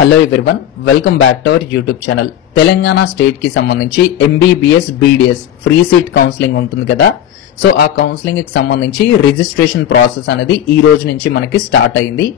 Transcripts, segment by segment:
Hello everyone, welcome back to our YouTube channel. Telangana state కి సంబంధించి MBBS BDS free seat counselling ఉంటుంది కదా. So ఆ కౌన్సిలింగ్ కి సంబంధించి రిజిస్ట్రేషన్ ప్రాసెస్ అనేది ఈ రోజు నుంచి మనకి స్టార్ట్ అయింది.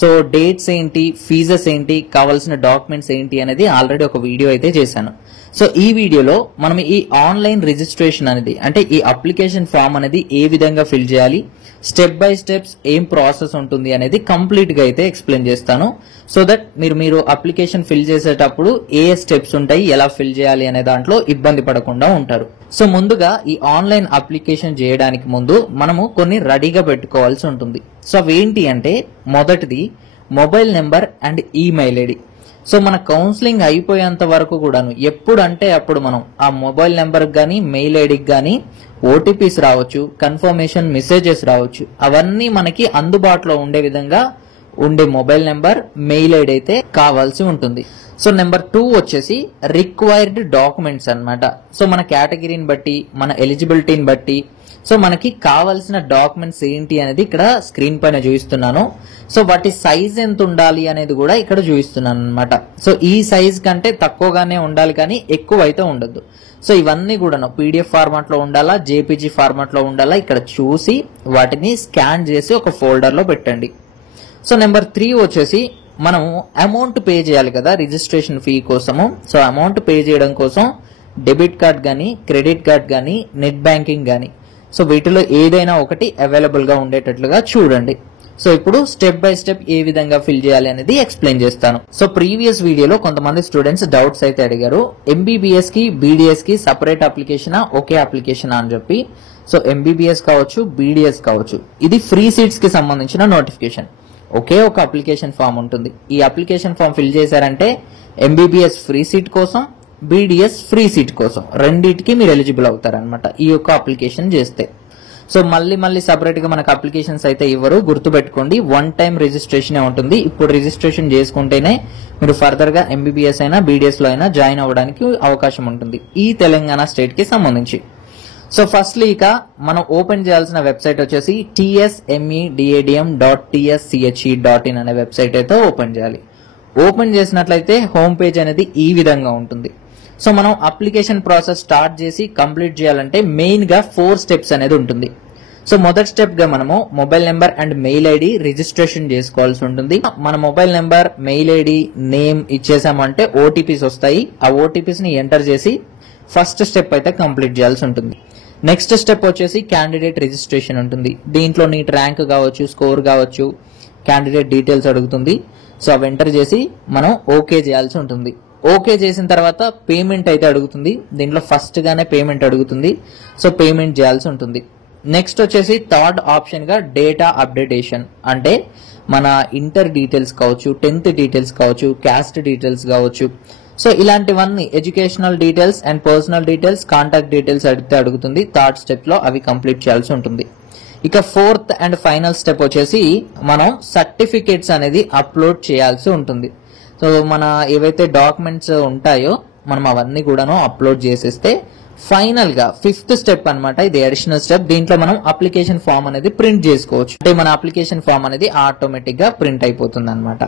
సో డేట్స్ ఏంటి, ఫీజెస్ ఏంటి, కావాల్సిన డాక్యుమెంట్స్ ఏంటి అనేది ఆల్రెడీ ఒక వీడియో అయితే చేశాను. సో ఈ వీడియోలో మనం ఈ ఆన్లైన్ రిజిస్ట్రేషన్ అనేది అంటే ఈ అప్లికేషన్ ఫామ్ అనేది ఏ విధంగా ఫిల్ చేయాలి, స్టెప్ బై స్టెప్స్ ఏం ప్రాసెస్ ఉంటుంది అనేది కంప్లీట్ గా అయితే ఎక్స్ప్లెయిన్ చేస్తాను. సో దట్ మీరు అప్లికేషన్ ఫిల్ చేసేటప్పుడు ఏ స్టెప్స్ ఉంటాయి, ఎలా ఫిల్ చేయాలి అనే దాంట్లో ఇబ్బంది పడకుండా ఉంటారు. సో ముందుగా ఈ ఆన్లైన్ అప్లికేషన్ చేయడానికి ముందు మనము కొన్ని రెడీగా పెట్టుకోవాల్సి ఉంటుంది. సో అవేంటి అంటే మొదటిది mobile number and email ID. So మన కౌన్సిలింగ్ అయిపోయేంత వరకు కూడాను ఎప్పుడంటే అప్పుడు మనం ఆ మొబైల్ నెంబర్ గానీ మెయిల్ ఐడికి గానీ ఓటీపీస్ రావచ్చు, కన్ఫర్మేషన్ మెసేజెస్ రావచ్చు. అవన్నీ మనకి అందుబాటులో ఉండే విధంగా ఉండే మొబైల్ నెంబర్, మెయిల్ ఐడి అయితే కావాల్సి ఉంటుంది. సో నెంబర్ 2 వచ్చేసి రిక్వైర్డ్ డాక్యుమెంట్స్ అన్నమాట. సో మన కేటగిరీని బట్టి, మన ఎలిజిబిలిటీని బట్టి సో మనకి కావాల్సిన డాక్యుమెంట్స్ ఏంటి అనేది ఇక్కడ స్క్రీన్ పైన చూపిస్తున్నాను. సో వాటి సైజ్ ఎంత ఉండాలి అనేది కూడా ఇక్కడ చూపిస్తున్నాను అనమాట. సో ఈ సైజ్ కంటే తక్కువగానే ఉండాలి కానీ ఎక్కువ అయితే ఉండొద్దు. సో ఇవన్నీ కూడా పీడిఎఫ్ ఫార్మాట్ లో ఉండాలా, జేపీజీ ఫార్మాట్ లో ఉండాలా, ఇక్కడ చూసి వాటిని స్కాన్ చేసి ఒక ఫోల్డర్ లో పెట్టండి. సో నెంబర్ 3 వచ్చేసి మనం అమౌంట్ పే చేయాలి కదా రిజిస్ట్రేషన్ ఫీ కోసము. సో అమౌంట్ పే చేయడం కోసం డెబిట్ కార్డ్ గానీ, క్రెడిట్ కార్డ్ గానీ, నెట్ బ్యాంకింగ్ గానీ సో వీటిలో ఏదైనా ఒకటి అవైలబుల్ గా ఉండేటట్లుగా చూడండి. సో ఇప్పుడు స్టెప్ బై స్టెప్ ఏ విధంగా ఫిల్ చేయాలి అనేది ఎక్స్ప్లెయిన్ చేస్తాను. సో ప్రీవియస్ వీడియోలో కొంతమంది స్టూడెంట్స్ డౌట్స్ అయితే అడిగారు, ఎంబీబీఎస్ కి బీడీఎస్ కి సపరేట్ అప్లికేషనా, ఒకే అప్లికేషనా అని చెప్పి. సో ఎంబీబీఎస్ కావచ్చు, బీడీఎస్ కావచ్చు, ఇది ఫ్రీ సీట్స్ కి సంబంధించిన నోటిఫికేషన్. ఒకే ఒక అప్లికేషన్ ఫామ్ ఉంటుంది. ఈ అప్లికేషన్ ఫామ్ ఫిల్ చేశారంటే ఎంబీబీఎస్ ఫ్రీ సీట్ కోసం, బీడీఎస్ ఫ్రీ సీట్ కోసం రెండింటికి మీరు ఎలిజిబుల్ అవుతారనమాట ఈ యొక్క అప్లికేషన్ చేస్తే. సో మళ్ళీ సపరేట్ గా మనకు అప్లికేషన్స్ అయితే ఇవ్వరు, గుర్తుపెట్టుకోండి. వన్ టైం రిజిస్ట్రేషన్ ఉంటుంది. ఇప్పుడు రిజిస్ట్రేషన్ చేసుకుంటేనే మీరు ఫర్దర్ గా ఎంబీబీఎస్ అయినా బీడీఎస్ లో అయినా జాయిన్ అవ్వడానికి అవకాశం ఉంటుంది ఈ తెలంగాణ స్టేట్ కి సంబంధించి. సో ఫస్ట్లీ ఇక మనం ఓపెన్ చేయాల్సిన వెబ్సైట్ వచ్చేసి tsmedadm.tschE.in అనే వెబ్సైట్ అయితే ఓపెన్ చేయాలి. ఓపెన్ చేసినట్లయితే హోమ్ పేజ్ అనేది ఈ విధంగా ఉంటుంది. సో మనం అప్లికేషన్ ప్రాసెస్ స్టార్ట్ చేసి కంప్లీట్ చేయాలంటే మెయిన్ గా 4 స్టెప్స్ అనేది ఉంటుంది. సో మొదటి స్టెప్ గా మనము mobile number and mail ID registration చేసుకోవాల్సి ఉంటుంది. మన mobile number, mail ID, name ఇచ్చేసామంటే ఓటీపీస్ వస్తాయి. ఆ ఓటీపీస్ ని ఎంటర్ చేసి ఫస్ట్ స్టెప్ అయితే కంప్లీట్ చేయాల్సి ఉంటుంది. నెక్స్ట్ స్టెప్ వచ్చేసి క్యాండిడేట్ రిజిస్ట్రేషన్ ఉంటుంది. దీంట్లో నీట్ ర్యాంక్ కావచ్చు, స్కోర్ కావచ్చు, క్యాండిడేట్ డీటెయిల్స్ అడుగుతుంది. సో అవి ఎంటర్ చేసి మనం ఓకే చేయాల్సి ఉంటుంది. ఓకే చేసిన తర్వాత పేమెంట్ అయితే అడుగుతుంది. దీంట్లో ఫస్ట్ గానే పేమెంట్ అడుగుతుంది. సో పేమెంట్ చేయాల్సి ఉంటుంది. నెక్స్ట్ వచ్చేసి థర్డ్ ఆప్షన్ గా డేటా అప్డేటేషన్, అంటే మన ఇంటర్ డీటెయిల్స్ కావచ్చు, 10th డీటెయిల్స్ కావచ్చు, క్యాస్ట్ డీటెయిల్స్ కావచ్చు. సో ఇలాంటివన్నీ educational details and personal details, contact details అయితే అడుగుతుంది. థర్డ్ స్టెప్ లో అవి కంప్లీట్ చేయాల్సి ఉంటుంది. ఇక 4th అండ్ ఫైనల్ స్టెప్ వచ్చేసి మనం సర్టిఫికేట్స్ అనేది అప్లోడ్ చేయాల్సి ఉంటుంది. సో మన ఏవైతే డాక్యుమెంట్స్ ఉంటాయో మనం అవన్నీ కూడాను అప్లోడ్ చేసేస్తే ఫైనల్ గా 5th స్టెప్ అన్నమాట. ఇది అడిషనల్ స్టెప్. దీంట్లో మనం అప్లికేషన్ ఫామ్ అనేది ప్రింట్ చేసుకోవచ్చు. అంటే మన అప్లికేషన్ ఫామ్ అనేది ఆటోమేటిక్ గా ప్రింట్ అయిపోతుంది అనమాట.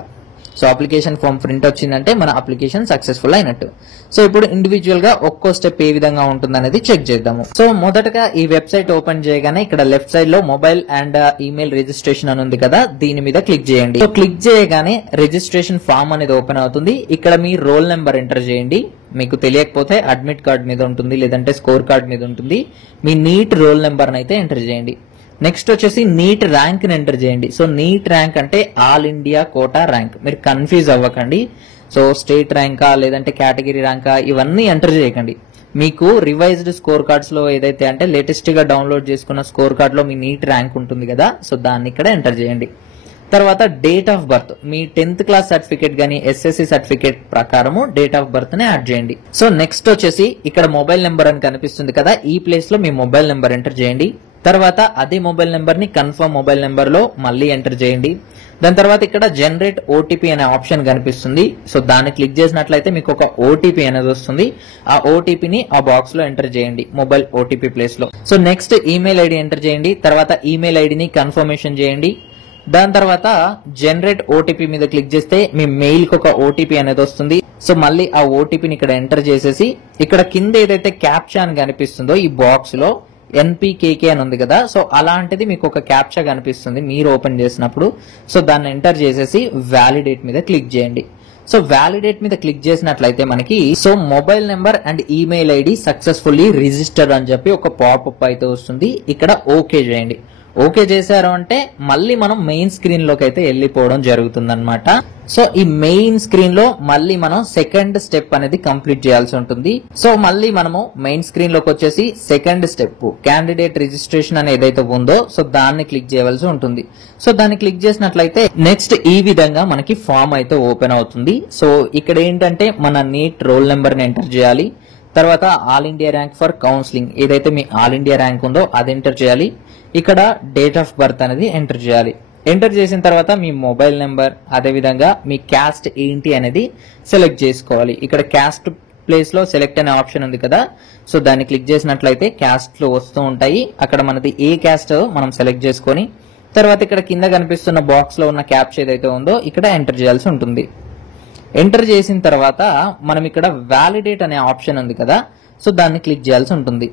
సో అప్లికేషన్ ఫామ్ ప్రింట్ వచ్చిందంటే మన అప్లికేషన్ సక్సెస్ఫుల్ అయినట్టు. సో ఇప్పుడు ఇండివిజువల్ గా ఒక్కో స్టెప్ ఏ విధంగా ఉంటుంది అనేది చెక్ చేద్దాము. సో మొదటగా ఈ వెబ్సైట్ ఓపెన్ చేయగానే ఇక్కడ లెఫ్ట్ సైడ్ లో మొబైల్ అండ్ ఈమెయిల్ రిజిస్ట్రేషన్ అని ఉంది కదా, దీని మీద క్లిక్ చేయండి. సో క్లిక్ చేయగానే రిజిస్ట్రేషన్ ఫామ్ అనేది ఓపెన్ అవుతుంది. ఇక్కడ మీ రోల్ నెంబర్ ఎంటర్ చేయండి. మీకు తెలియకపోతే అడ్మిట్ కార్డ్ మీద ఉంటుంది, లేదంటే స్కోర్ కార్డ్ మీద ఉంటుంది. మీ నీట్ రోల్ నెంబర్ అయితే ఎంటర్ చేయండి. నెక్స్ట్ వచ్చేసి నీట్ ర్యాంక్ ని ఎంటర్ చేయండి. సో నీట్ ర్యాంక్ అంటే ఆల్ ఇండియా కోటా ర్యాంక్, మీరు కన్ఫ్యూజ్ అవ్వకండి. సో స్టేట్ ర్యాంకా లేదంటే కేటగిరీ ర్యాంకా ఇవన్నీ ఎంటర్ చేయకండి. మీకు రివైజ్డ్ స్కోర్ కార్డ్స్ లో ఏదైతే అంటే లేటెస్ట్ గా డౌన్లోడ్ చేసుకున్న స్కోర్ కార్డ్ లో మీ నీట్ ర్యాంక్ ఉంటుంది కదా, సో దాన్ని ఇక్కడ ఎంటర్ చేయండి. తర్వాత date of birth, me 10th class certificate గానీ ఎస్ఎస్సి సర్టిఫికేట్ ప్రకారము డేట్ ఆఫ్ బర్త్ ని యాడ్ చేయండి. సో నెక్స్ట్ వచ్చేసి ఇక్కడ మొబైల్ నెంబర్ అని కనిపిస్తుంది కదా, ఈ ప్లేస్ లో మీ మొబైల్ నెంబర్ ఎంటర్ చేయండి. తర్వాత అదే మొబైల్ నెంబర్ ని కన్ఫర్మ్ మొబైల్ నెంబర్ లో మళ్ళీ ఎంటర్ చేయండి. దాని తర్వాత ఇక్కడ జనరేట్ ఓటీపీ అనే ఆప్షన్ కనిపిస్తుంది. సో దాన్ని క్లిక్ చేసినట్లయితే మీకు ఒక ఓటీపీ అనేది వస్తుంది. ఆ ఓటీపీని ఆ బాక్స్ లో ఎంటర్ చేయండి మొబైల్ ఓటీపీ ప్లేస్ లో. So next email ID enter చేయండి. తర్వాత ఈమెయిల్ ఐడిని కన్ఫర్మేషన్ చేయండి. దాని తర్వాత జనరేట్ ఓటీపీ మీద క్లిక్ చేస్తే మీ మెయిల్ కి ఒక ఓటీపీ అనేది వస్తుంది. సో మళ్ళీ ఆ ఓటీపీని ఇక్కడ ఎంటర్ చేసేసి ఇక్కడ కింద ఏదైతే క్యాప్చా అని కనిపిస్తుందో ఈ బాక్స్ లో ఎన్పీకేకే అని ఉంది కదా, సో అలాంటిది మీకు ఒక క్యాప్చా కనిపిస్తుంది మీరు ఓపెన్ చేసినప్పుడు. సో దాన్ని ఎంటర్ చేసేసి వ్యాలిడేట్ మీద క్లిక్ చేయండి. సో వ్యాలిడేట్ మీద క్లిక్ చేసినట్లయితే మనకి so mobile number and email ID successfully register అని చెప్పి ఒక పాపప్ అయితే వస్తుంది. ఇక్కడ ఓకే చేయండి. ఓకే చేశారు అంటే మళ్ళీ మనం మెయిన్ స్క్రీన్ లోకి అయితే వెళ్ళిపోవడం జరుగుతుంది అనమాట. సో ఈ మెయిన్ స్క్రీన్ లో మళ్ళీ మనం సెకండ్ స్టెప్ అనేది కంప్లీట్ చేయాల్సి ఉంటుంది. సో మళ్ళీ మనము మెయిన్ స్క్రీన్ లోకి వచ్చేసి సెకండ్ స్టెప్ క్యాండిడేట్ రిజిస్ట్రేషన్ అని ఏదైతే ఉందో సో దాన్ని క్లిక్ చేయవలసి ఉంటుంది. సో దాన్ని క్లిక్ చేసినట్లయితే నెక్స్ట్ ఈ విధంగా మనకి ఫామ్ అయితే ఓపెన్ అవుతుంది. సో ఇక్కడ ఏంటంటే మన నీట్ రోల్ నెంబర్ ని ఎంటర్ చేయాలి. తర్వాత all India rank for counselling ఏదైతే మీ ఆల్ ఇండియా ర్యాంక్ ఉందో అది ఎంటర్ చేయాలి. ఇక్కడ డేట్ ఆఫ్ బర్త్ అనేది ఎంటర్ చేయాలి. ఎంటర్ చేసిన తర్వాత మీ మొబైల్ నెంబర్ అదేవిధంగా మీ క్యాస్ట్ ఏంటి అనేది సెలెక్ట్ చేసుకోవాలి. ఇక్కడ క్యాస్ట్ ప్లేస్ లో సెలెక్ట్ అనే ఆప్షన్ ఉంది కదా, సో దాన్ని క్లిక్ చేసినట్లయితే క్యాస్ట్ లో వస్తూ ఉంటాయి. అక్కడ మనది ఏ క్యాస్ట్ మనం సెలెక్ట్ చేసుకొని తర్వాత ఇక్కడ కింద కనిపిస్తున్న బాక్స్ లో ఉన్న క్యాప్చా ఏదైతే ఉందో ఇక్కడ ఎంటర్ చేయాల్సి ఉంటుంది. ఎంటర్ చేసిన తర్వాత మనం ఇక్కడ వ్యాలిడేట్ అనే ఆప్షన్ ఉంది కదా, సో దాన్ని క్లిక్ చేయాల్సి ఉంటుంది.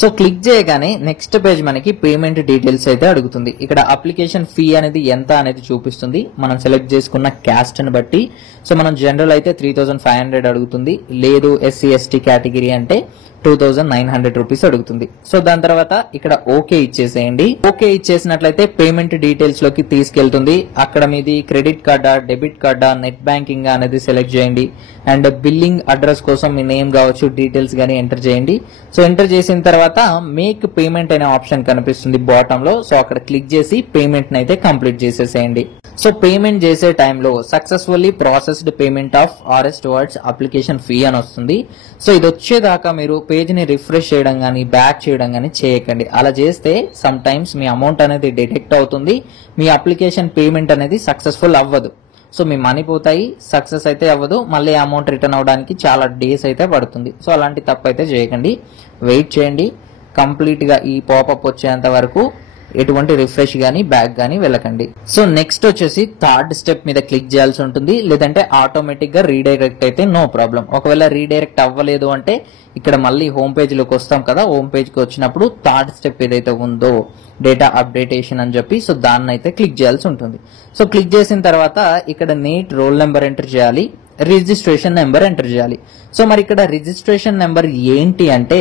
సో క్లిక్ చేయగానే నెక్స్ట్ పేజ్ మనకి పేమెంట్ డీటెయిల్స్ అయితే అడుగుతుంది. ఇక్కడ అప్లికేషన్ ఫీ అనేది ఎంత అనేది చూపిస్తుంది మనం సెలెక్ట్ చేసుకున్న క్యాస్ట్ ని బట్టి. సో మనం జనరల్ అయితే 3500 అడుగుతుంది, లేదు ఎస్సీ ఎస్టీ కేటగిరీ అంటే 2900 రూపీస్ అడుగుతుంది. సో దాని తర్వాత ఇక్కడ ఓకే ఇచ్చేసేయండి. ఓకే ఇచ్చేసినట్లయితే పేమెంట్ డీటెయిల్స్ లోకి తీసుకెళ్తుంది. అక్కడ మీది క్రెడిట్ కార్డా డెబిట్ కార్డా నెట్ బ్యాంకింగ్ అనేది సెలెక్ట్ చేయండి. అండ్ బిల్లింగ్ అడ్రస్ కోసం మీ నేమ్ కావచ్చు డీటెయిల్స్ గానీ ఎంటర్ చేయండి. సో ఎంటర్ చేసిన తర్వాత మేక్ పేమెంట్ అనే ఆప్షన్ కనిపిస్తుంది బాటమ్ లో, సో అక్కడ క్లిక్ చేసి పేమెంట్ ని అయితే కంప్లీట్ చేసేసేయండి. సో పేమెంట్ చేసే టైంలో successfully processed payment of RS towards application fee అని వస్తుంది. సో ఇది వచ్చేదాకా మీరు పేజ్ ని రిఫ్రెష్ చేయడం గానీ బ్యాక్ చేయడం గానీ చేయకండి. అలా చేస్తే సమ్ టైమ్స్ మీ అమౌంట్ అనేది డిటెక్ట్ అవుతుంది, మీ అప్లికేషన్ పేమెంట్ అనేది సక్సెస్ఫుల్ అవ్వదు. సో మీ మనీ పోతాయి, సక్సెస్ అయితే అవ్వదు, మళ్ళీ అమౌంట్ రిటర్న్ అవడానికి చాలా డేస్ అయితే పడుతుంది. సో అలాంటి తప్పు అయితే చేయకండి, వెయిట్ చేయండి. కంప్లీట్ గా ఈ పాపప్ వచ్చేంత వరకు ఎటువంటి రిఫ్రెష్ గానీ బ్యాక్ గానీ వెళ్ళకండి. సో నెక్స్ట్ వచ్చేసి థర్డ్ స్టెప్ మీద క్లిక్ చేయాల్సి ఉంటుంది, లేదంటే ఆటోమేటిక్ గా రీడైరెక్ట్ అయితే నో ప్రాబ్లం. ఒకవేళ రీడైరెక్ట్ అవ్వలేదు అంటే ఇక్కడ మళ్ళీ హోమ్ పేజ్ లోకి వస్తాం కదా, హోమ్ పేజ్ కి వచ్చినప్పుడు థర్డ్ స్టెప్ ఏదైతే ఉందో డేటా అప్డేటేషన్ అని చెప్పి సో దాన్ని అయితే క్లిక్ చేయాల్సి ఉంటుంది. సో క్లిక్ చేసిన తర్వాత ఇక్కడ నీట్ రోల్ నెంబర్ ఎంటర్ చేయాలి, రిజిస్ట్రేషన్ నెంబర్ ఎంటర్ చేయాలి. సో మరి ఇక్కడ రిజిస్ట్రేషన్ నెంబర్ ఏంటి అంటే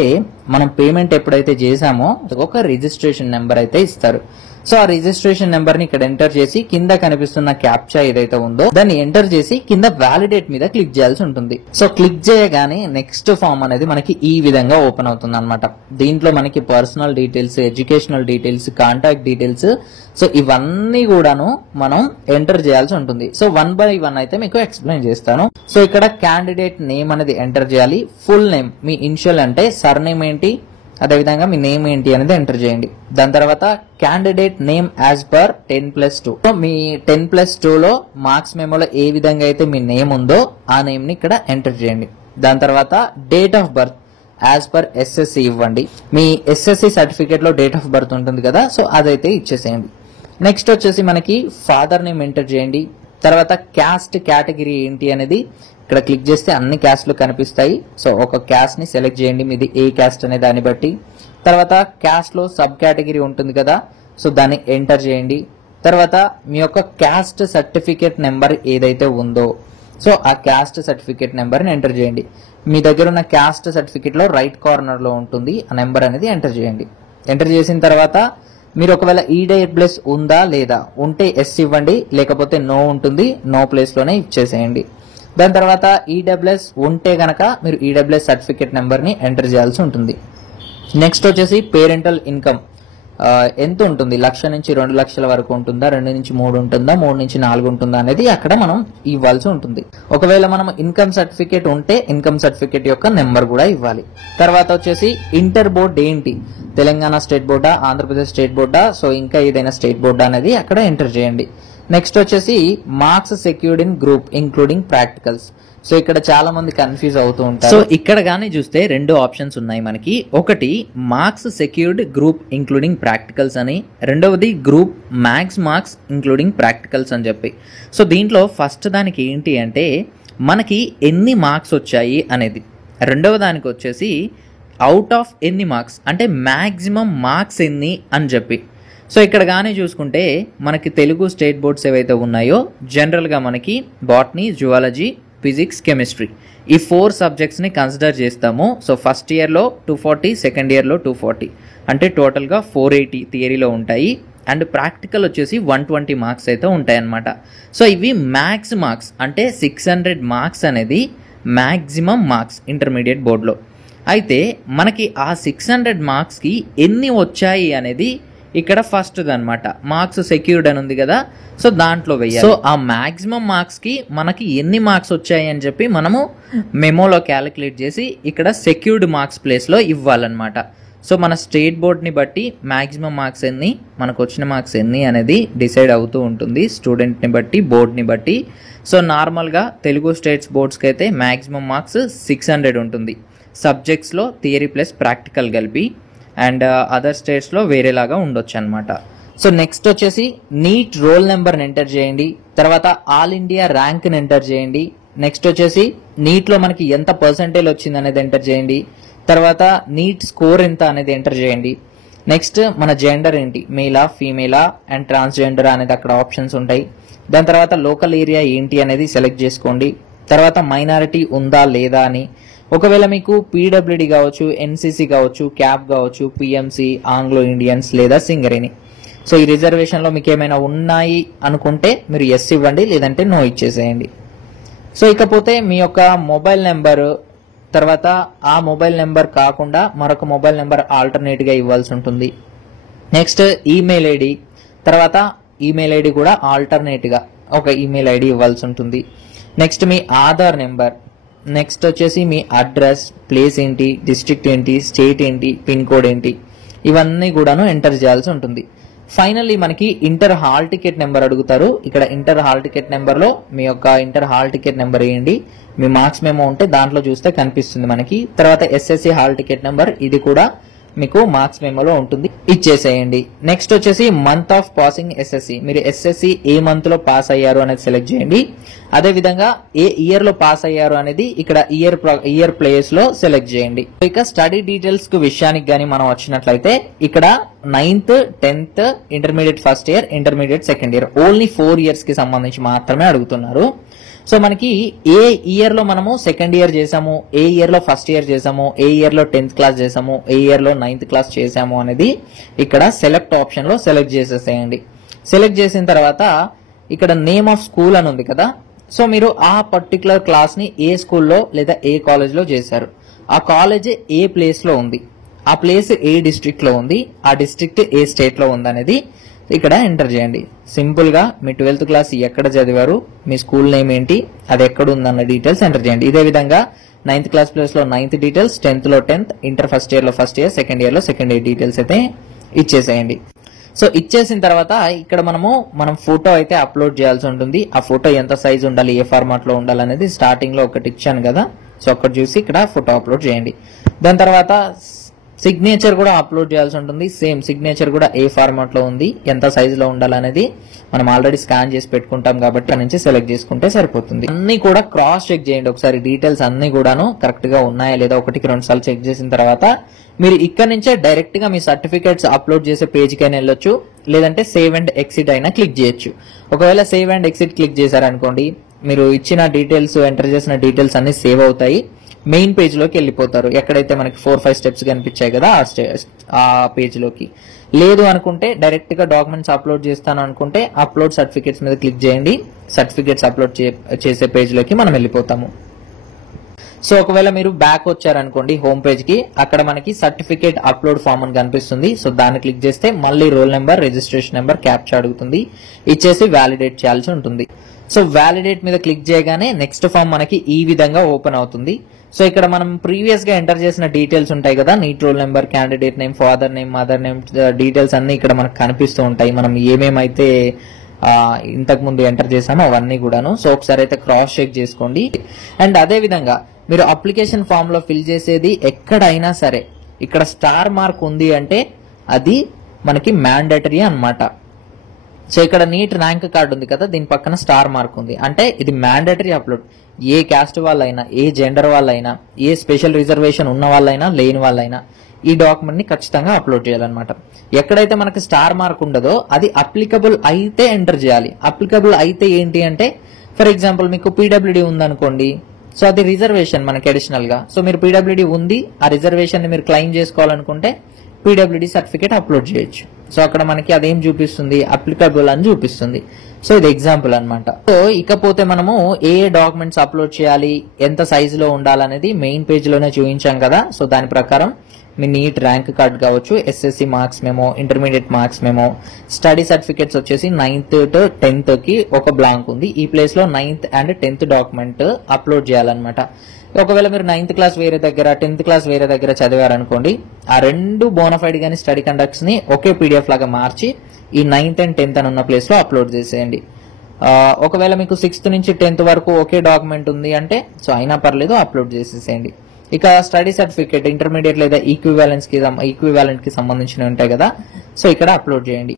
మనం పేమెంట్ ఎప్పుడైతే చేసామో ఒక రిజిస్ట్రేషన్ నెంబర్ అయితే ఇస్తారు. సో ఆ రిజిస్ట్రేషన్ నెంబర్ ని ఇక్కడ ఎంటర్ చేసి కింద కనిపిస్తున్న క్యాప్చా ఏదైతే ఉందో దాన్ని ఎంటర్ చేసి కింద వ్యాలిడేట్ మీద క్లిక్ చేయాల్సి ఉంటుంది. సో క్లిక్ చేయగానే నెక్స్ట్ ఫామ్ అనేది మనకి ఈ విధంగా ఓపెన్ అవుతుంది అనమాట. దీంట్లో మనకి personal details, educational details, contact details, so ఇవన్నీ కూడాను మనం ఎంటర్ చేయాల్సి ఉంటుంది. సో 1 by 1 అయితే మీకు ఎక్స్ప్లెయిన్ చేస్తాను. సో ఇక్కడ క్యాండిడేట్ నేమ్ అనేది ఎంటర్ చేయాలి. ఫుల్ నేమ్ మీ ఇనిషియల్ అంటే సర్నేమ్ ఏంటి, అదేవిధంగా మీ నేమ్ ఏంటి అనేది ఎంటర్ చేయండి. దాని తర్వాత candidate name as per 10+2. So మీ 10+2 లో మార్క్స్ మెమోలో ఏ విధంగా అయితే మీ నేమ్ ఉందో ఆ నేమ్ ని ఇక్కడ ఎంటర్ చేయండి. దాని తర్వాత date of birth as per SSC ఇవ్వండి. మీ ఎస్ఎస్సి సర్టిఫికేట్ లో డేట్ ఆఫ్ బర్త్ ఉంటుంది కదా, సో అదైతే ఇచ్చేసేయండి. నెక్స్ట్ వచ్చేసి మనకి ఫాదర్ నేమ్ ఎంటర్ చేయండి. తర్వాత క్యాస్ట్ కేటగిరీ ఏంటి అనేది ఇక్కడ క్లిక్ చేస్తే అన్ని క్యాస్ట్లు కనిపిస్తాయి. సో ఒక క్యాస్ట్ ని సెలెక్ట్ చేయండి, మీది ఏ క్యాస్ట్ అనే దాన్ని బట్టి. తర్వాత క్యాస్ట్ లో సబ్ కేటగిరీ ఉంటుంది కదా, సో దాన్ని ఎంటర్ చేయండి. తర్వాత మీ యొక్క క్యాస్ట్ సర్టిఫికేట్ నెంబర్ ఏదైతే ఉందో సో ఆ క్యాస్ట్ సర్టిఫికేట్ నెంబర్ ని ఎంటర్ చేయండి. మీ దగ్గర ఉన్న క్యాస్ట్ సర్టిఫికేట్ లో రైట్ కార్నర్ లో ఉంటుంది ఆ నెంబర్ అనేది ఎంటర్ చేయండి. ఎంటర్ చేసిన తర్వాత మీరు ఒకవేళ ఈడబ్ల్యూఎస్ ఉందా లేదా, ఉంటే ఎస్ ఇవ్వండి, లేకపోతే నో ఉంటుంది, నో ప్లేస్ లోనే ఇచ్చేసేయండి. దాని తర్వాత ఈడబ్ల్యూఎస్ ఉంటే గనక మీరు ఈడబ్ల్యూఎస్ సర్టిఫికేట్ నెంబర్ ని ఎంటర్ చేయాల్సి ఉంటుంది. నెక్స్ట్ వచ్చేసి పేరెంటల్ ఇన్కమ్ ఎంత ఉంటుంది, 1,00,000 నుంచి 2,00,000 వరకు ఉంటుందా, 2 నుంచి 3 ఉంటుందా, 3 నుంచి 4 ఉంటుందా అనేది అక్కడ మనం ఇవ్వాల్సి ఉంటుంది. ఒకవేళ మనం ఇన్కమ్ సర్టిఫికేట్ ఉంటే ఇన్కమ్ సర్టిఫికేట్ యొక్క నెంబర్ కూడా ఇవ్వాలి. తర్వాత వచ్చేసి ఇంటర్ బోర్డ్ ఏంటి, Telangana state బోర్డా, Andhra Pradesh state బోర్డా, so ఇంకా ఏదైనా స్టేట్ బోర్డా అనేది అక్కడ ఎంటర్ చేయండి. నెక్స్ట్ వచ్చేసి marks secured in group including practicals. So ఇక్కడ చాలా మంది కన్ఫ్యూజ్ అవుతూ ఉంటారు. సో ఇక్కడ గానీ చూస్తే రెండు ఆప్షన్స్ ఉన్నాయి మనకి. ఒకటి marks secured group including practicals అని, రెండవది group max marks including practicals అని చెప్పి. సో దీంట్లో ఫస్ట్ దానికి ఏంటి అంటే మనకి ఎన్ని మార్క్స్ వచ్చాయి అనేది, రెండవ దానికి వచ్చేసి అవుట్ ఆఫ్ ఎన్ని మార్క్స్ అంటే మ్యాక్సిమం మార్క్స్ ఎన్ని అని చెప్పి. సో ఇక్కడ కానీ చూసుకుంటే మనకి తెలుగు స్టేట్ బోర్డ్స్ ఏవైతే ఉన్నాయో జనరల్గా మనకి బాటనీ, జువాలజీ, ఫిజిక్స్, కెమిస్ట్రీ ఈ 4 సబ్జెక్ట్స్ని కన్సిడర్ చేస్తాము. సో ఫస్ట్ ఇయర్లో 240, సెకండ్ ఇయర్లో 240 అంటే టోటల్గా 480 థియరీలో ఉంటాయి. అండ్ ప్రాక్టికల్ వచ్చేసి 120 మార్క్స్ అయితే ఉంటాయన్నమాట. సో ఇవి మ్యాక్స్ మార్క్స్ అంటే 600 మార్క్స్ అనేది మ్యాక్సిమం మార్క్స్ ఇంటర్మీడియట్ బోర్డులో. అయితే మనకి ఆ 600 మార్క్స్కి ఎన్ని వచ్చాయి అనేది ఇక్కడ ఫస్ట్ అనమాట. మార్క్స్ సెక్యూర్డ్ అని ఉంది కదా, సో దాంట్లో వెయ్యాలి. సో ఆ మ్యాక్సిమం మార్క్స్కి మనకి ఎన్ని మార్క్స్ వచ్చాయి అని చెప్పి మనము మెమోలో క్యాలిక్యులేట్ చేసి ఇక్కడ సెక్యూర్డ్ మార్క్స్ ప్లేస్లో ఇవ్వాలన్నమాట. సో మన స్టేట్ బోర్డ్ని బట్టి మ్యాక్సిమం మార్క్స్ ఎన్ని, మనకు వచ్చిన మార్క్స్ ఎన్ని అనేది డిసైడ్ అవుతూ ఉంటుంది స్టూడెంట్ని బట్టి, బోర్డ్ని బట్టి. సో నార్మల్గా తెలుగు స్టేట్స్ బోర్డ్స్కి అయితే మ్యాక్సిమం మార్క్స్ 600 ఉంటుంది సబ్జెక్ట్స్లో, థియరీ ప్లస్ ప్రాక్టికల్ కలిపి. అండ్ అదర్ స్టేట్స్లో వేరేలాగా ఉండొచ్చు అనమాట. సో నెక్స్ట్ వచ్చేసి నీట్ రోల్ నెంబర్ని ఎంటర్ చేయండి, తర్వాత ఆల్ ఇండియా ర్యాంక్ని ఎంటర్ చేయండి. నెక్స్ట్ వచ్చేసి నీట్లో మనకి ఎంత పర్సెంటేజ్ వచ్చింది అనేది ఎంటర్ చేయండి, తర్వాత నీట్ స్కోర్ ఎంత అనేది ఎంటర్ చేయండి. నెక్స్ట్ మన జెండర్ ఏంటి, మేలా, ఫీమేలా అండ్ ట్రాన్స్జెండర్ అనేది అక్కడ ఆప్షన్స్ ఉంటాయి. దాని తర్వాత లోకల్ ఏరియా ఏంటి అనేది సెలెక్ట్ చేసుకోండి. తర్వాత మైనారిటీ ఉందా లేదా అని, ఒకవేళ మీకు పీడబ్ల్యూడి కావచ్చు, ఎన్సీసీ కావచ్చు, క్యాప్ కావచ్చు, పిఎంసి, ఆంగ్లో ఇండియన్స్ లేదా సింగరేణి. సో ఈ రిజర్వేషన్లో మీకు ఏమైనా ఉన్నాయి అనుకుంటే మీరు ఎస్ ఇవ్వండి, లేదంటే నో ఇచ్చేసేయండి. సో ఇకపోతే మీ యొక్క మొబైల్ నెంబర్, తర్వాత ఆ మొబైల్ నెంబర్ కాకుండా మరొక మొబైల్ నెంబర్ ఆల్టర్నేట్గా ఇవ్వాల్సి ఉంటుంది. నెక్స్ట్ ఈమెయిల్ ఐడి, తర్వాత ఈమెయిల్ ఐడి కూడా ఆల్టర్నేట్గా ఒక ఈమెయిల్ ఐడి ఇవ్వాల్సి ఉంటుంది. నెక్స్ట్ మీ ఆధార్ నెంబర్, నెక్స్ట్ వచ్చేసి మీ అడ్రస్, ప్లేస్ ఏంటి, డిస్ట్రిక్ట్ ఏంటి, స్టేట్ ఏంటి, పిన్ కోడ్ ఏంటి, ఇవన్నీ కూడాను ఎంటర్ చేయాల్సి ఉంటుంది. ఫైనల్లీ మనకి ఇంటర్ హాల్ టికెట్ నెంబర్ అడుగుతారు. ఇక్కడ ఇంటర్ హాల్ టికెట్ నెంబర్లో మీ యొక్క ఇంటర్ హాల్ టికెట్ నెంబర్ వేయండి. మీ మార్క్స్ మెమో ఉంటే దాంట్లో చూస్తే కనిపిస్తుంది మనకి. తర్వాత ఎస్ఎస్సి హాల్ టికెట్ నెంబర్, ఇది కూడా మీకు మార్క్స్ మెమోలో ఉంటుంది, ఇచ్చేసేయండి. నెక్స్ట్ వచ్చేసి మంత్ ఆఫ్ పాసింగ్ ఎస్ఎస్సి, మీరు ఎస్ఎస్సి ఏ మంత్ లో పాస్ అయ్యారు అనేది సెలెక్ట్ చేయండి. అదే విధంగా ఏ ఇయర్ లో పాస్ అయ్యారు అనేది ఇక్కడ ఇయర్ ప్లేస్ లో సెలెక్ట్ చేయండి. ఇక స్టడీ డీటెయిల్స్ కు విషయానికి గానీ మనం వచ్చినట్లయితే ఇక్కడ 9th, 10th, intermediate first year, intermediate second year, only 4 years కి సంబంధించి మాత్రమే అడుగుతున్నారు. సో మనకి ఏ ఇయర్ లో మనము సెకండ్ ఇయర్ చేసాము, ఏ ఇయర్ లో ఫస్ట్ ఇయర్ చేసాము, ఏ ఇయర్ లో 10th క్లాస్ చేసాము, ఏ ఇయర్ లో 9th క్లాస్ చేసాము అనేది ఇక్కడ సెలెక్ట్ ఆప్షన్ లో సెలెక్ట్ చేసేసేయండి. సెలెక్ట్ చేసిన తర్వాత ఇక్కడ నేమ్ ఆఫ్ స్కూల్ అని ఉంది కదా, సో మీరు ఆ పర్టికులర్ క్లాస్ ని ఏ స్కూల్లో లేదా ఏ కాలేజ్ లో చేశారు, ఆ కాలేజ్ ఏ ప్లేస్ లో ఉంది, ఆ ప్లేస్ ఏ డిస్ట్రిక్ట్ లో ఉంది, ఆ డిస్ట్రిక్ట్ ఏ స్టేట్ లో ఉంది అనేది ఇక్కడ ఎంటర్ చేయండి. సింపుల్ గా మీ 12th క్లాస్ ఎక్కడ చదివారు, మీ స్కూల్ నేమ్ ఏంటి, అది ఎక్కడ ఉందన్న డీటెయిల్స్ ఎంటర్ చేయండి. ఇదే విధంగా 9th క్లాస్ ప్లేస్ లో 9th డీటెయిల్స్, 10th లో 10th, ఇంటర్ ఫస్ట్ ఇయర్ లో ఫస్ట్ ఇయర్, సెకండ్ ఇయర్ లో సెకండ్ ఇయర్ డీటెయిల్స్ అయితే ఇచ్చేసేయండి. సో ఇచ్చేసిన తర్వాత ఇక్కడ మనం ఫోటో అయితే అప్లోడ్ చేయాల్సి ఉంటుంది. ఆ ఫోటో ఎంత సైజ్ ఉండాలి, ఏ ఫార్మాట్ లో ఉండాలి అనేది స్టార్టింగ్ లో ఒకటి ఇచ్చాను కదా, సో అక్కడ చూసి ఇక్కడ ఫోటో అప్లోడ్ చేయండి. దాని తర్వాత సిగ్నేచర్ కూడా అప్లోడ్ చేయాల్సి ఉంటుంది. సేమ్ సిగ్నేచర్ కూడా ఏ ఫార్మాట్ లో ఉంది, ఎంత సైజ్ లో ఉండాలనేది మనం ఆల్రెడీ స్కాన్ చేసి పెట్టుకుంటాం కాబట్టి అక్కడ నుంచి సెలెక్ట్ చేసుకుంటే సరిపోతుంది. అన్ని కూడా క్రాస్ చెక్ చేయండి ఒకసారి, డీటెయిల్స్ అన్ని కూడాను కరెక్ట్ గా ఉన్నాయా లేదా 1-2 సార్లు చెక్ చేసిన తర్వాత మీరు ఇక్కడ నుంచే డైరెక్ట్ గా మీ సర్టిఫికేట్స్ అప్లోడ్ చేసే పేజ్ కైనా వెళ్ళొచ్చు, లేదంటే సేవ్ అండ్ ఎక్సిట్ అయినా క్లిక్ చేయొచ్చు. ఒకవేళ సేవ్ అండ్ ఎక్సిట్ క్లిక్ చేశారనుకోండి, మీరు ఇచ్చిన డీటెయిల్స్, ఎంటర్ చేసిన డీటెయిల్స్ అన్ని సేవ్ అవుతాయి, మెయిన్ పేజ్ లోకి వెళ్ళిపోతారు. ఎక్కడైతే మనకి 4-5 స్టెప్స్ కనిపించాయి కదా ఆ పేజ్ లోకి. లేదు అనుకుంటే డైరెక్ట్ గా డాక్యుమెంట్స్ అప్లోడ్ చేస్తాను అనుకుంటే అప్లోడ్ సర్టిఫికేట్స్ మీద క్లిక్ చేయండి, సర్టిఫికేట్స్ అప్లోడ్ చేసే పేజ్ లోకి మనం వెళ్ళిపోతాము. సో ఒకవేళ మీరు బ్యాక్ వచ్చారనుకోండి హోమ్ పేజ్ కి, అక్కడ మనకి సర్టిఫికేట్ అప్లోడ్ ఫామ్ అని కనిపిస్తుంది. సో దాన్ని క్లిక్ చేస్తే మళ్ళీ roll number, registration number, captcha అడుగుతుంది, ఇచ్చేసి వ్యాలిడేట్ చేయాల్సి ఉంటుంది. సో వ్యాలిడేట్ మీద క్లిక్ చేయగానే నెక్స్ట్ ఫామ్ మనకి ఈ విధంగా ఓపెన్ అవుతుంది. సో ఇక్కడ మనం ప్రీవియస్ గా ఎంటర్ చేసిన డీటెయిల్స్ ఉంటాయి కదా, NEET roll number, candidate name, father name, mother name details అన్ని ఇక్కడ మనకు కనిపిస్తూ ఉంటాయి. మనం ఏమేమైతే ఇంతకు ముందు ఎంటర్ చేసామో అవన్నీ కూడాను. సో ఒకసారి అయితే క్రాస్ చెక్ చేసుకోండి. అండ్ అదే విధంగా మీరు అప్లికేషన్ ఫామ్ లో ఫిల్ చేసేది ఎక్కడైనా సరే ఇక్కడ స్టార్ మార్క్ ఉంది అంటే అది మనకి మ్యాండేటరీ అన్నమాట. సో ఇక్కడ నీట్ ర్యాంక్ కార్డ్ ఉంది కదా, దీని పక్కన స్టార్ మార్క్ ఉంది అంటే ఇది మ్యాండేటరీ అప్లోడ్. ఏ క్యాస్ట్ వాళ్ళైనా, ఏ జెండర్ వాళ్ళైనా, ఏ స్పెషల్ రిజర్వేషన్ ఉన్న వాళ్ళైనా లేని వాళ్ళైనా ఈ డాక్యుమెంట్ ని ఖచ్చితంగా అప్లోడ్ చేయాలన్నమాట. ఎక్కడైతే మనకి స్టార్ మార్క్ ఉండదో అది అప్లికబుల్ అయితే ఎంటర్ చేయాలి. అప్లికబుల్ అయితే ఏంటి అంటే ఫర్ ఎగ్జాంపుల్ మీకు పీడబ్ల్యూడీ ఉందనుకోండి, సో అది రిజర్వేషన్ మనకి అడిషనల్ గా. సో మీరు పీడబ్ల్యూడీ ఉంది, ఆ రిజర్వేషన్ ని మీరు క్లెయిమ్ చేసుకోవాలనుకుంటే పీడబ్ల్యూడీ సర్టిఫికేట్ అప్లోడ్ చేయొచ్చు. సో అక్కడ మనకి అదేం చూపిస్తుంది, అప్లికబుల్ అని చూపిస్తుంది. సో ఇది ఎగ్జాంపుల్ అన్నమాట. సో ఇకపోతే మనము ఏ డాక్యుమెంట్స్ అప్లోడ్ చేయాలి, ఎంత సైజులో ఉండాలనేది మెయిన్ పేజ్ లోనే చూపించాం కదా. సో దాని ప్రకారం మీ నీట్ ర్యాంక్ కార్డ్ కావచ్చు, SSC marks memo, intermediate marks memo, study certificates వచ్చేసి 9th to 10th కి ఒక బ్లాంక్ ఉంది. ఈ ప్లేస్ లో 9th and 10th document upload చేయాలన్నమాట. ఒకవేళ మీరు 9th క్లాస్ వేరే దగ్గర, 10th క్లాస్ వేరే దగ్గర చదివారనుకోండి, ఆ రెండు బోనఫైడ్ గానీ స్టడీ కండక్ట్స్ ని ఒకే పీడిఎఫ్ లాగా మార్చి ఈ 9th and 10th అని ఉన్న ప్లేస్ లో అప్లోడ్ చేసేయండి. ఒకవేళ మీకు 6th నుంచి 10th వరకు ఒకే డాక్యుమెంట్ ఉంది అంటే సో అయినా పర్లేదు, అప్లోడ్ చేసేసేయండి. ఇక స్టడీ సర్టిఫికేట్ ఇంటర్మీడియట్ లేదా ఈక్వివాలెంట్ కి సంబంధించినవి ఉంటాయి కదా, సో ఇక్కడ అప్లోడ్ చేయండి.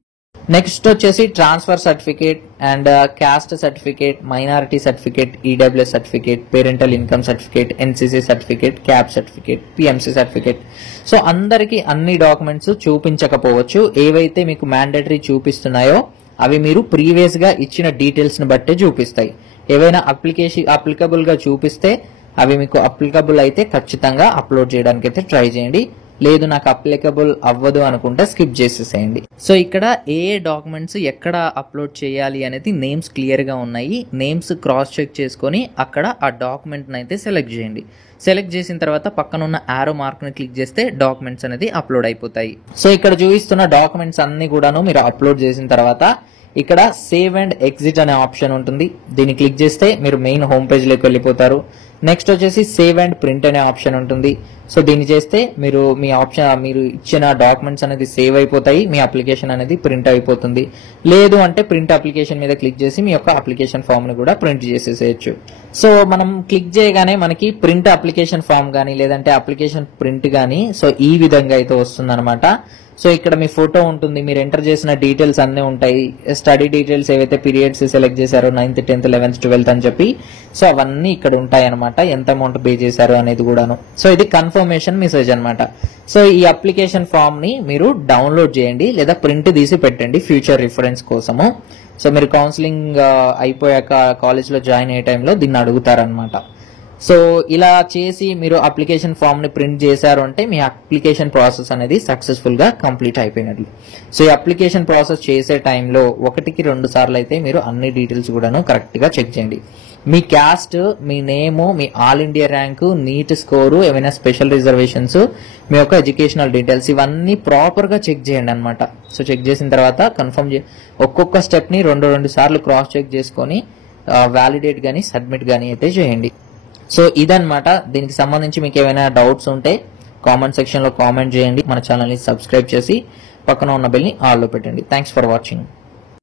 నెక్స్ట్ వచ్చేసి transfer certificate and caste certificate, minority certificate, EWS certificate, parental income certificate, NCC certificate, cap certificate, PMC certificate. So అందరికి అన్ని డాక్యుమెంట్స్ చూపించకపోవచ్చు. ఏవైతే మీకు మ్యాండేటరీ చూపిస్తున్నాయో అవి మీరు ప్రీవియస్ గా ఇచ్చిన డీటెయిల్స్ ని బట్టే చూపిస్తాయి. ఏవైనా అప్లికబుల్ గా చూపిస్తే అవి మీకు అప్లికబుల్ అయితే ఖచ్చితంగా అప్లోడ్ చేయడానికి అయితే ట్రై చేయండి. లేదు నాకు అప్లికబుల్ అవ్వదు అనుకుంటే స్కిప్ చేసేసేయండి. సో ఇక్కడ ఏ డాక్యుమెంట్స్ ఎక్కడ అప్లోడ్ చేయాలి అనేది నేమ్స్ క్లియర్ గా ఉన్నాయి. నేమ్స్ క్రాస్ చెక్ చేసుకొని అక్కడ ఆ డాక్యుమెంట్ అయితే సెలెక్ట్ చేయండి. సెలెక్ట్ చేసిన తర్వాత పక్కన ఉన్న ఆరో మార్క్ ని క్లిక్ చేస్తే డాక్యుమెంట్స్ అనేది అప్లోడ్ అయిపోతాయి. సో ఇక్కడ చూపిస్తున్న డాక్యుమెంట్స్ అన్ని కూడాను మీరు అప్లోడ్ చేసిన తర్వాత ఇక్కడ సేవ్ అండ్ ఎగ్జిట్ అనే ఆప్షన్ ఉంటుంది. దీన్ని క్లిక్ చేస్తే మీరు మెయిన్ హోమ్ పేజ్ లోకి వెళ్ళిపోతారు. నెక్స్ట్ వచ్చేసి సేవ్ అండ్ ప్రింట్ అనే ఆప్షన్ ఉంటుంది. సో దీన్ని చేస్తే మీరు మీరు ఇచ్చిన డాక్యుమెంట్స్ అనేది సేవ్ అయిపోతాయి, మీ అప్లికేషన్ అనేది ప్రింట్ అయిపోతుంది. లేదు అంటే ప్రింట్ అప్లికేషన్ మీద క్లిక్ చేసి మీ యొక్క అప్లికేషన్ ఫామ్ ని కూడా ప్రింట్ చేసేసేయచ్చు. సో మనం క్లిక్ చేయగానే మనకి ప్రింట్ అప్లికేషన్ ఫామ్ గానీ లేదంటే అప్లికేషన్ ప్రింట్ గానీ సో ఈ విధంగా అయితే వస్తుందన్నమాట. సో ఇక్కడ మీ ఫోటో ఉంటుంది, మీరు ఎంటర్ చేసిన డీటెయిల్స్ అన్ని ఉంటాయి. స్టడీ డీటెయిల్స్ ఏవైతే పీరియడ్స్ సెలెక్ట్ చేశారో 9th, 10th, 11th, 12th అని చెప్పి సో అవన్నీ ఇక్కడ ఉంటాయి అనమాట. ఎంత అమౌంట్ పే చేశారు అనేది కూడాను. సో ఇది కన్ఫర్మేషన్ మెసేజ్ అనమాట. సో ఈ అప్లికేషన్ ఫామ్ ని మీరు డౌన్లోడ్ చేయండి లేదా ప్రింట్ తీసి పెట్టండి ఫ్యూచర్ రిఫరెన్స్ కోసము. సో మీరు కౌన్సిలింగ్ అయిపోయాక కాలేజ్ లో జాయిన్ అయ్యే టైంలో దీన్ని అడుగుతారనమాట. సో ఇలా చేసి మీరు అప్లికేషన్ ఫామ్ ని ప్రింట్ చేశారు అంటే మీ అప్లికేషన్ ప్రాసెస్ అనేది సక్సెస్ఫుల్ గా కంప్లీట్ అయిపోయినట్లు. సో ఈ అప్లికేషన్ ప్రాసెస్ చేసే టైంలో 1కి 2 సార్లు అయితే మీరు అన్ని డీటెయిల్స్ కూడాను కరెక్ట్ గా చెక్ చేయండి. మీ క్యాస్ట్, మీ నేము, మీ all India rank, NEET score, ఏమైనా స్పెషల్ రిజర్వేషన్స్, మీ యొక్క ఎడ్యుకేషనల్ డీటెయిల్స్ ఇవన్నీ ప్రాపర్ గా చెక్ చేయండి అనమాట. సో చెక్ చేసిన తర్వాత కన్ఫర్మ్ ఒక్కొక్క స్టెప్ ని 2 సార్లు క్రాస్ చెక్ చేసుకొని వ్యాలిడేట్ గానీ సబ్మిట్ గానీ అయితే చేయండి. సో ఇదన్నమాట. దీనికి సంబంధించి మీకు ఏమైనా డౌట్స్ ఉంటే కామెంట్ సెక్షన్ లో కామెంట్ చేయండి. మన ఛానల్ ని సబ్స్క్రైబ్ చేసి పక్కన ఉన్న బెల్ ని ఆల్ లో పెట్టండి. Thanks for watching.